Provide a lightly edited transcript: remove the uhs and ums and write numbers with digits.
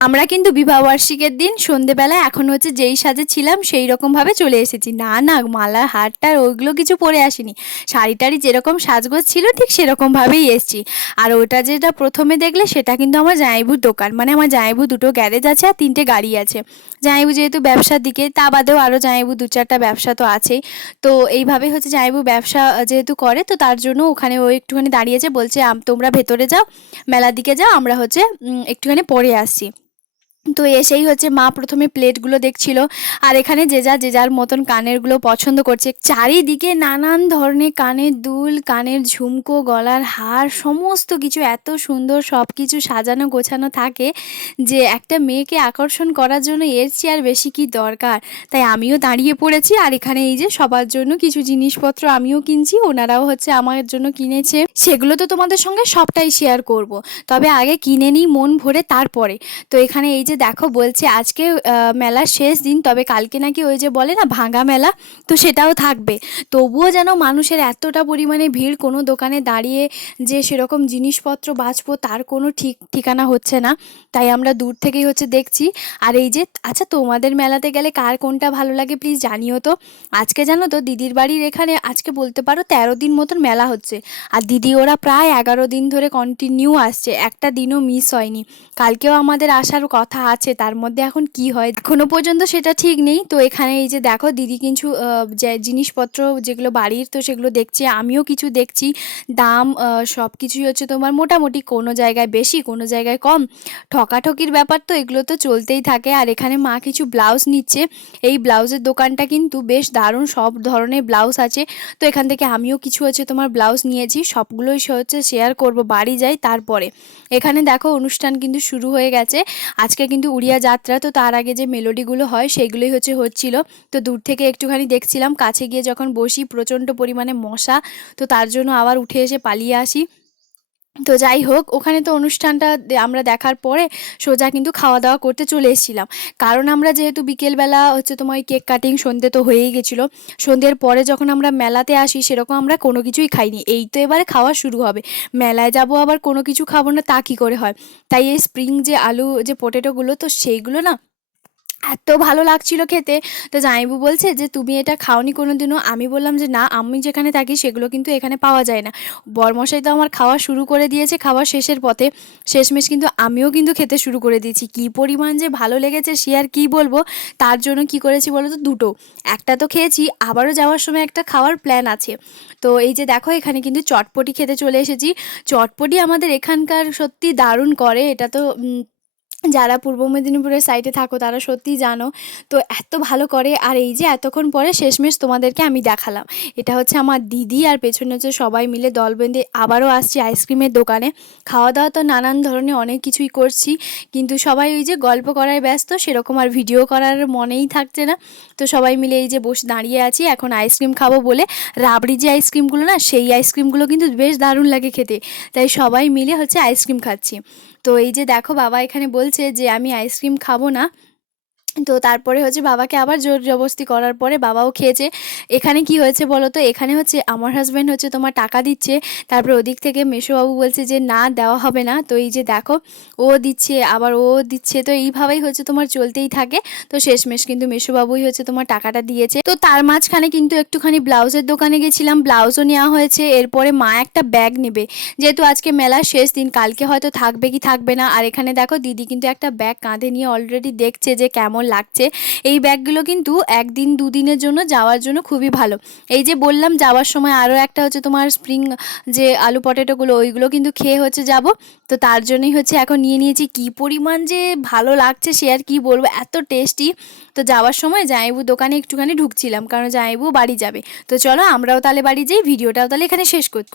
আমরা কিন্তু বিবাহবার্ষিকীর দিন সন্ধেবেলায় এখন হচ্ছে যেই সাজে ছিলাম সেই রকমভাবে চলে এসেছি। না না, মালা হারটার ওইগুলো কিছু পরে আসিনি। শাড়ি টাড়ি যেরকম সাজগোজ ছিল ঠিক সেরকমভাবেই এসেছি। আর ওটা যেটা প্রথমে দেখলে সেটা কিন্তু আমার জামাইবুর দোকান, মানে আমার জামাইবু দুটো গ্যারেজ আছে আর 3টে গাড়ি আছে। জামাইবু যেহেতু ব্যবসার দিকে, তা বাদেও আরও জামাইবু 2-4টা ব্যবসা তো আছেই। তো এইভাবেই হচ্ছে জামাইবু ব্যবসা যেহেতু করে, তো তার জন্য ওখানে ও একটুখানি দাঁড়িয়েছে, বলছে তোমরা ভেতরে যাও, মেলার দিকে যাও, আমরা হচ্ছে একটুখানি পরে আসছি। তো এসেই হচ্ছে মা প্রথমে প্লেটগুলো দেখছিল, আর এখানে যে যার মতন কানেরগুলো পছন্দ করছে। চারিদিকে নানান ধরনের কানের দুল, কানের ঝুমকো, গলার হার, সমস্ত কিছু এত সুন্দর সব কিছু সাজানো গোছানো থাকে যে একটা মেয়েকে আকর্ষণ করার জন্য এর চেয়ে আর বেশি কি দরকার। তাই আমিও দাঁড়িয়ে পড়েছি, আর এখানে এই যে সবার জন্য কিছু জিনিসপত্র আমিও কিনছি, ওনারাও হচ্ছে আমার জন্য কিনেছে। সেগুলো তো তোমাদের সঙ্গে সবটাই শেয়ার করব, তবে আগে কিনে নিই মন ভরে, তারপরে। তো এখানে এই যে দেখো, বলছে আজকে মেলার শেষ দিন, তবে কালকে নাকি ওই যে বলে না ভাঙা মেলা, তো সেটাও থাকবে। তবুও যেন মানুষের এতটা পরিমাণে ভিড়, কোনো দোকানে দাঁড়িয়ে যে সেরকম জিনিসপত্র বাঁচবো তার কোনো ঠিকানা হচ্ছে না। তাই আমরা দূর থেকেই হচ্ছে দেখছি। আর এই যে, আচ্ছা তোমাদের মেলাতে গেলে কার কোনটা ভালো লাগে প্লিজ জানিও তো। আজকে জানো তো দিদির বাড়ির এখানে আজকে বলতে পারো 13 দিন মতন মেলা হচ্ছে। আর দিদি ওরা প্রায় 11 দিন ধরে কন্টিনিউ আসছে, একটা দিনও মিস হয়নি। কালকেও আমাদের আসার কথা আছে, তার মধ্যে এখন কি হয় এখনো পর্যন্ত সেটা ঠিক নেই। তো এখানে এই যে দেখো দিদি কিছু যে জিনিসপত্র যেগুলো বাড়ির, তো সেগুলো দেখছি, আমিও কিছু দেখছি। দাম সব কিছুই হচ্ছে তোমার মোটামুটি, কোনো জায়গায় বেশি কোনো জায়গায় কম, ঠকাঠকির ব্যাপার তো এগুলো তো চলতেই থাকে। আর এখানে মা কিছু ব্লাউজ নিচ্ছে। এই ব্লাউজের দোকানটা কিন্তু বেশ দারুণ, সব ধরনের ব্লাউজ আছে। তো এখান থেকে আমিও কিছু হচ্ছে তোমার ব্লাউজ নিয়েছি, সবগুলোই হচ্ছে শেয়ার করব বাড়ি যাই তারপরে। এখানে দেখো অনুষ্ঠান কিন্তু শুরু হয়ে গেছে। আজকে কিন্তু উড়িয়া যাত্রা, তো তার আগে যে মেলোডিগুলো হয় সেইগুলোই হচ্ছিল। তো দূর থেকে একটুখানি দেখছিলাম, কাছে গিয়ে যখন বসি প্রচণ্ড পরিমাণে মশা, তো তার জন্য আবার উঠে এসে পালিয়ে আসি। তো যাই হোক, ওখানে তো অনুষ্ঠানটা আমরা দেখার পরে সোজা কিন্তু খাওয়া দাওয়া করতে চলে এসেছিলাম। কারণ আমরা যেহেতু বিকেলবেলা হচ্ছে তোমার ওই কেক কাটিং সন্ধে তো হয়েই গেছিলো। সন্ধ্যের পরে যখন আমরা মেলাতে আসি সেরকম আমরা কোনো কিছুই খাইনি, এই তো এবারে খাওয়া শুরু হবে। মেলায় যাব আবার কোনো কিছু খাবো না, তা কী করে হয়। তাই এই স্প্রিং যে আলু যে পটেটোগুলো, তো সেইগুলো না এত ভালো লাগছিল খেতে। তো জামাইবাবু বলছে যে তুমি এটা খাওনি কোনো দিনও। আমি বললাম যে না, আমি যেখানে থাকি সেগুলো কিন্তু এখানে পাওয়া যায় না। বরমশাই তো আমার খাওয়া শুরু করে দিয়েছে, খাওয়ার শেষের পথে। শেষমেশ কিন্তু আমিও কিন্তু খেতে শুরু করে দিয়েছি। কী পরিমাণ যে ভালো লেগেছে সে আর কী বলবো। তার জন্য কি করেছি বলো তো, দুটো, একটা তো খেয়েছি, আবারও যাওয়ার সময় একটা খাওয়ার প্ল্যান আছে। তো এই যে দেখো এখানে কিন্তু চটপটি খেতে চলে এসেছি। চটপটি আমাদের এখানকার সত্যি দারুণ করে, এটা তো যারা পূর্ব মেদিনীপুরের সাইডে থাকো তারা সত্যিই জানো। তো এত ভালো করে, আর এই যে এতক্ষণ পরে শেষমেশ তোমাদেরকে আমি দেখালাম, এটা হচ্ছে আমার দিদি, আর পেছনে হচ্ছে সবাই মিলে দল বেঁধে আবারও আসছি আইসক্রিমের দোকানে। খাওয়া দাওয়া তো নানান ধরনের অনেক কিছুই করছি, কিন্তু সবাই ওই যে গল্প করায় ব্যস্ত, সেরকম আর ভিডিও করার মনেই থাকছে না। তো সবাই মিলে এই যে বসে দাঁড়িয়ে আছি, এখন আইসক্রিম খাবো বলে। রাবড়ি যে আইসক্রিমগুলো না, সেই আইসক্রিমগুলো কিন্তু বেশ দারুণ লাগে খেতে, তাই সবাই মিলে হচ্ছে আইসক্রিম খাচ্ছি। তো এই যে দেখো বাবা এখানে বলছে যে আমি আইসক্রিম খাবো না, তো তারপরে হচ্ছে বাবাকে আবার জোর জবরদস্তি করার পরে বাবাও খেয়েছে। এখানে কি হয়েছে বলো তো, এখানে হচ্ছে আমার হাজব্যান্ড হচ্ছে তোমার টাকা দিচ্ছে, তারপরে ওদিক থেকে মেসোবাবু বলছে যে না দেওয়া হবে না। তো এই যে দেখো, ও দিচ্ছে আবার ও দিচ্ছে, তো এইভাবেই হচ্ছে তোমার চলতেই থাকে। তো শেষমেশ কিন্তু মেসোবাবুই হচ্ছে তোমার টাকাটা দিয়েছে। তো তার মাঝখানে কিন্তু একটুখানি ব্লাউজের দোকানে গেছিলাম, ব্লাউজও নেওয়া হয়েছে। এরপরে মা একটা ব্যাগ নেবে, যেহেতু আজকে মেলার শেষ দিন, কালকে হয়তো থাকবে কি থাকবে না। আর এখানে দেখো দিদি কিন্তু একটা ব্যাগ কাঁধে নিয়ে অলরেডি দেখছে যে কেমন লাগছে। এই ব্যাগগুলো কিন্তু একদিন দুদিনের জন্য যাওয়ার জন্য খুবই ভালো। এই যে বললাম যাওয়ার সময় আরও একটা হচ্ছে তোমার স্প্রিং যে আলু পটেটোগুলো, ওইগুলো কিন্তু খেয়ে হচ্ছে যাব। তো তার জন্যই হচ্ছে এখন নিয়ে নিয়েছি। কী পরিমাণ যে ভালো লাগছে সে আর কি বলবো, এত টেস্টি। তো যাওয়ার সময় জামাইবুর দোকানে একটুখানি ঢুকছিলাম, কারণ জামাইবু বাড়ি যাবে। তো চলো আমরাও তাহলে বাড়ি যাই, ভিডিওটাও তাহলে এখানে শেষ করতে।